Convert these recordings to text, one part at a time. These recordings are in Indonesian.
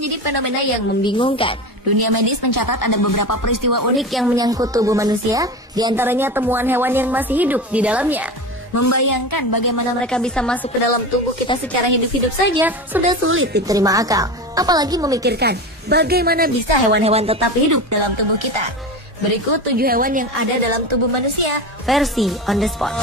menjadi fenomena yang membingungkan. Dunia medis mencatat ada beberapa peristiwa unik yang menyangkut tubuh manusia, di antaranya temuan hewan yang masih hidup di dalamnya. Membayangkan bagaimana mereka bisa masuk ke dalam tubuh kita secara hidup-hidup saja sudah sulit diterima akal. Apalagi memikirkan bagaimana bisa hewan-hewan tetap hidup dalam tubuh kita. Berikut 7 hewan yang ada dalam tubuh manusia, versi on the spot.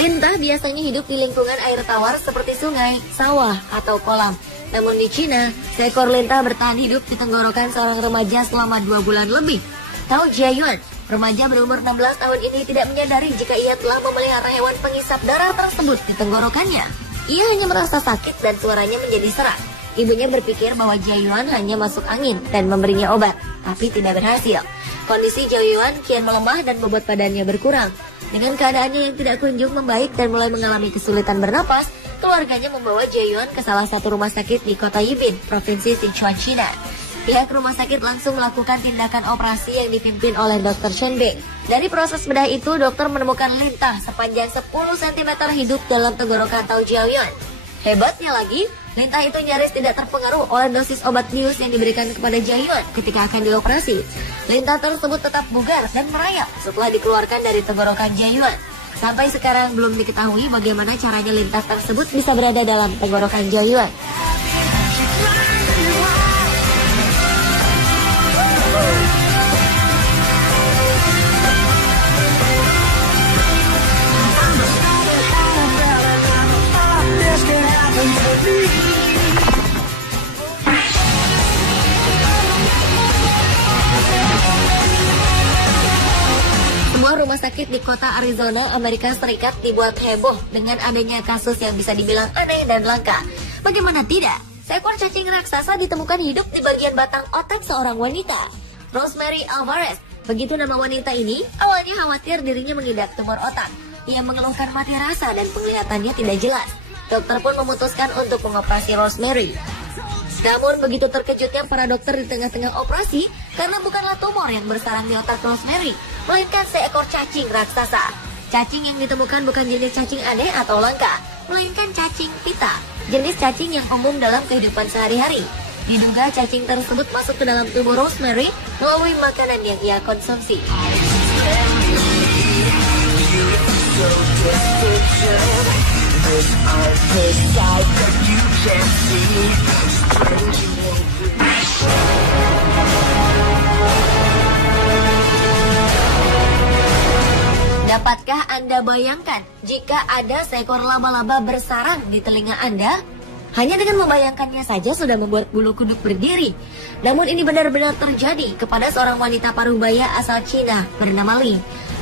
Lintah biasanya hidup di lingkungan air tawar seperti sungai, sawah, atau kolam. Namun di Cina, seekor lintah bertahan hidup di tenggorokan seorang remaja selama 2 bulan lebih. Tao Jiayuan, remaja berumur 16 tahun ini tidak menyadari jika ia telah memelihara hewan pengisap darah tersebut di tenggorokannya. Ia hanya merasa sakit dan suaranya menjadi serak. Ibunya berpikir bahwa Jiayuan hanya masuk angin dan memberinya obat, tapi tidak berhasil. Kondisi Jiayuan kian melemah dan bobot badannya berkurang. Dengan keadaannya yang tidak kunjung membaik dan mulai mengalami kesulitan bernapas, keluarganya membawa Jiayuan ke salah satu rumah sakit di kota Yibin, provinsi Sichuan, China. Pihak rumah sakit langsung melakukan tindakan operasi yang dipimpin oleh Dr. Chen Bing. Dari proses bedah itu, dokter menemukan lintah sepanjang 10 cm hidup dalam tenggorokan Tao Jiayuan. Hebatnya lagi, lintah itu nyaris tidak terpengaruh oleh dosis obat bius yang diberikan kepada Jiayuan ketika akan dioperasi. Lintah tersebut tetap bugar dan merayap setelah dikeluarkan dari tenggorokan Jiayuan. Sampai sekarang belum diketahui bagaimana caranya lintah tersebut bisa berada dalam tenggorokan Jiayuan. Sebuah rumah sakit di kota Arizona, Amerika Serikat dibuat heboh dengan adanya kasus yang bisa dibilang aneh dan langka. Bagaimana tidak? Seekor cacing raksasa ditemukan hidup di bagian batang otak seorang wanita. Rosemary Alvarez, begitu nama wanita ini, awalnya khawatir dirinya mengidap tumor otak. Ia mengeluhkan mati rasa dan penglihatannya tidak jelas. Dokter pun memutuskan untuk mengoperasi Rosemary. Namun begitu terkejutnya para dokter di tengah-tengah operasi karena bukanlah tumor yang bersarang di otak Rosemary, melainkan seekor cacing raksasa. Cacing yang ditemukan bukan jenis cacing aneh atau langka, melainkan cacing pita, jenis cacing yang umum dalam kehidupan sehari-hari. Diduga cacing tersebut masuk ke dalam tubuh Rosemary melalui makanan yang ia konsumsi. Dapatkah Anda bayangkan jika ada seekor laba-laba bersarang di telinga Anda? Hanya dengan membayangkannya saja sudah membuat bulu kuduk berdiri. Namun ini benar-benar terjadi kepada seorang wanita parubaya asal Cina bernama Li.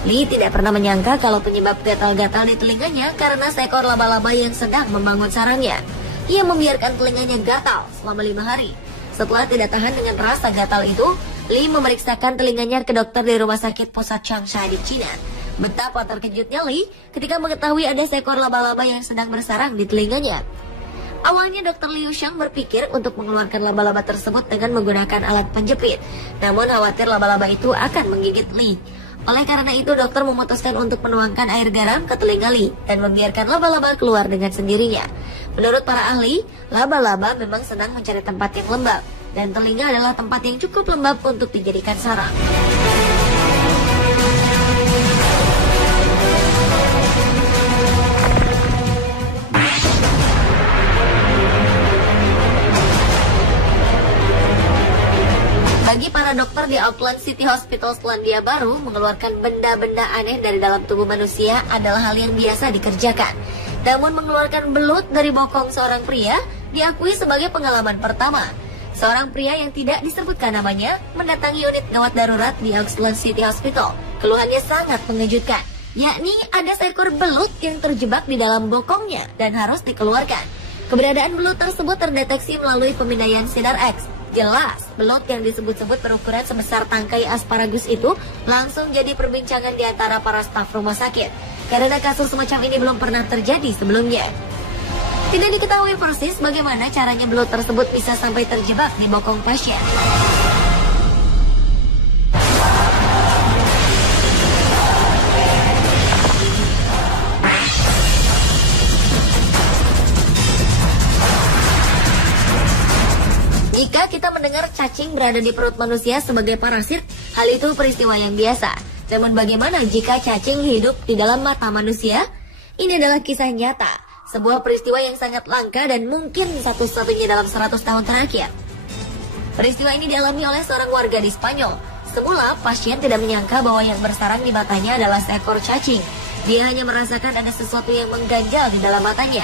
Li tidak pernah menyangka kalau penyebab gatal-gatal di telinganya karena seekor laba-laba yang sedang membangun sarangnya. Ia membiarkan telinganya gatal selama 5 hari. Setelah tidak tahan dengan rasa gatal itu, Li memeriksakan telinganya ke dokter di rumah sakit pusat Changsha di Cina. Betapa terkejutnya Li ketika mengetahui ada seekor laba-laba yang sedang bersarang di telinganya. Awalnya Dr. Liu Shang berpikir untuk mengeluarkan laba-laba tersebut dengan menggunakan alat penjepit. Namun khawatir laba-laba itu akan menggigit Li. Oleh karena itu dokter memutuskan untuk menuangkan air garam ke telinga Li dan membiarkan laba-laba keluar dengan sendirinya. Menurut para ahli, laba-laba memang senang mencari tempat yang lembab, dan telinga adalah tempat yang cukup lembab untuk dijadikan sarang. Bagi para dokter di Auckland City Hospital Selandia Baru, mengeluarkan benda-benda aneh dari dalam tubuh manusia adalah hal yang biasa dikerjakan. Namun mengeluarkan belut dari bokong seorang pria diakui sebagai pengalaman pertama. Seorang pria yang tidak disebutkan namanya mendatangi unit gawat darurat di Auckland City Hospital. Keluhannya sangat mengejutkan, yakni ada seekor belut yang terjebak di dalam bokongnya dan harus dikeluarkan. Keberadaan belut tersebut terdeteksi melalui pemindaian sinar X. Jelas, belut yang disebut-sebut berukuran sebesar tangkai asparagus itu langsung jadi perbincangan di antara para staf rumah sakit. Karena kasus semacam ini belum pernah terjadi sebelumnya. Tidak diketahui persis bagaimana caranya belut tersebut bisa sampai terjebak di bokong pasien. Jika kita mendengar cacing berada di perut manusia sebagai parasit, hal itu peristiwa yang biasa. Namun bagaimana jika cacing hidup di dalam mata manusia? Ini adalah kisah nyata, sebuah peristiwa yang sangat langka dan mungkin satu-satunya dalam 100 tahun terakhir. Peristiwa ini dialami oleh seorang warga di Spanyol. Semula, pasien tidak menyangka bahwa yang bersarang di matanya adalah seekor cacing. Dia hanya merasakan ada sesuatu yang mengganjal di dalam matanya.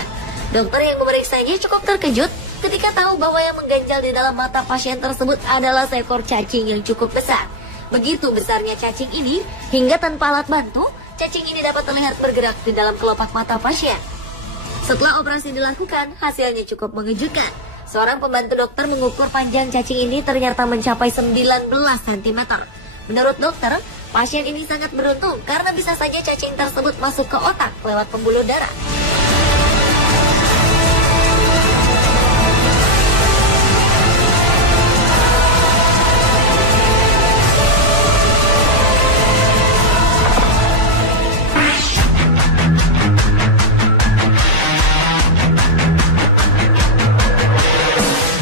Dokter yang memeriksanya cukup terkejut ketika tahu bahwa yang mengganjal di dalam mata pasien tersebut adalah seekor cacing yang cukup besar. Begitu besarnya cacing ini, hingga tanpa alat bantu, cacing ini dapat terlihat bergerak di dalam kelopak mata pasien. Setelah operasi dilakukan, hasilnya cukup mengejutkan. Seorang pembantu dokter mengukur panjang cacing ini ternyata mencapai 19 cm. Menurut dokter, pasien ini sangat beruntung karena bisa saja cacing tersebut masuk ke otak lewat pembuluh darah.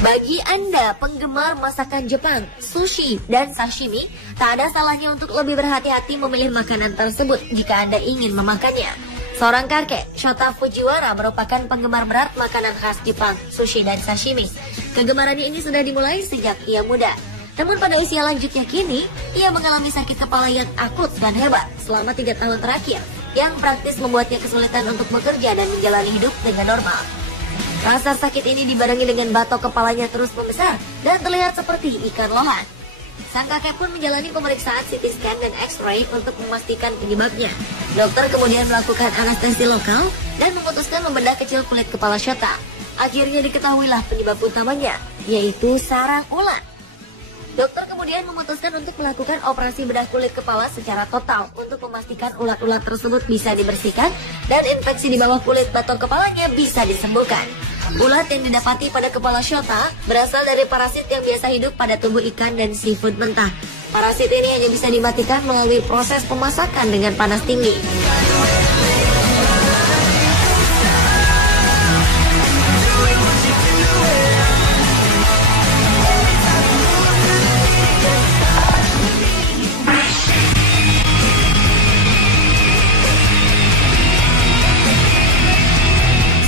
Bagi Anda penggemar masakan Jepang, sushi dan sashimi, tak ada salahnya untuk lebih berhati-hati memilih makanan tersebut jika Anda ingin memakannya. Seorang kakek, Shota Fujiwara, merupakan penggemar berat makanan khas Jepang, sushi dan sashimi. Kegemarannya ini sudah dimulai sejak ia muda. Namun pada usia lanjutnya kini, ia mengalami sakit kepala yang akut dan hebat selama 3 tahun terakhir, yang praktis membuatnya kesulitan untuk bekerja dan menjalani hidup dengan normal. Rasa sakit ini dibarengi dengan batok kepalanya terus membesar dan terlihat seperti ikan lohan. Sang kakek pun menjalani pemeriksaan CT scan dan X-ray untuk memastikan penyebabnya. Dokter kemudian melakukan anestesi lokal dan memutuskan membedah kecil kulit kepala Shota. Akhirnya diketahuilah penyebab utamanya, yaitu sarang ulat. Dokter kemudian memutuskan untuk melakukan operasi bedah kulit kepala secara total untuk memastikan ulat-ulat tersebut bisa dibersihkan dan infeksi di bawah kulit batok kepalanya bisa disembuhkan. Ulat yang didapati pada kepala Shota berasal dari parasit yang biasa hidup pada tubuh ikan dan seafood mentah. Parasit ini hanya bisa dimatikan melalui proses pemasakan dengan panas tinggi.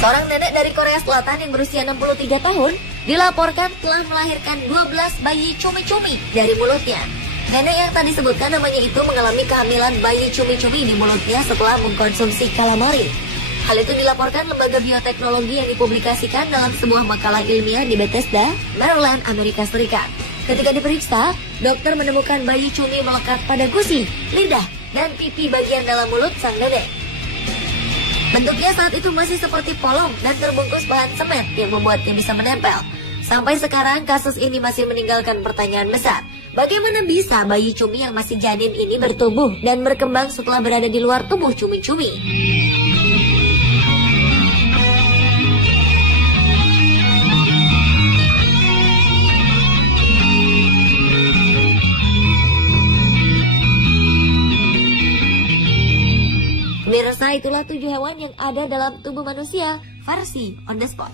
Seorang nenek dari Korea Selatan yang berusia 63 tahun dilaporkan telah melahirkan 12 bayi cumi-cumi dari mulutnya. Nenek yang tadi disebutkan namanya itu mengalami kehamilan bayi cumi-cumi di mulutnya setelah mengkonsumsi calamari. Hal itu dilaporkan lembaga bioteknologi yang dipublikasikan dalam sebuah makalah ilmiah di Bethesda, Maryland, Amerika Serikat. Ketika diperiksa, dokter menemukan bayi cumi melekat pada gusi, lidah, dan pipi bagian dalam mulut sang nenek. Bentuknya saat itu masih seperti polong dan terbungkus bahan semen yang membuatnya bisa menempel. Sampai sekarang kasus ini masih meninggalkan pertanyaan besar. Bagaimana bisa bayi cumi yang masih janin ini bertumbuh dan berkembang setelah berada di luar tubuh cumi-cumi? Pemirsa, itulah 7 hewan yang ada dalam tubuh manusia, versi on the spot.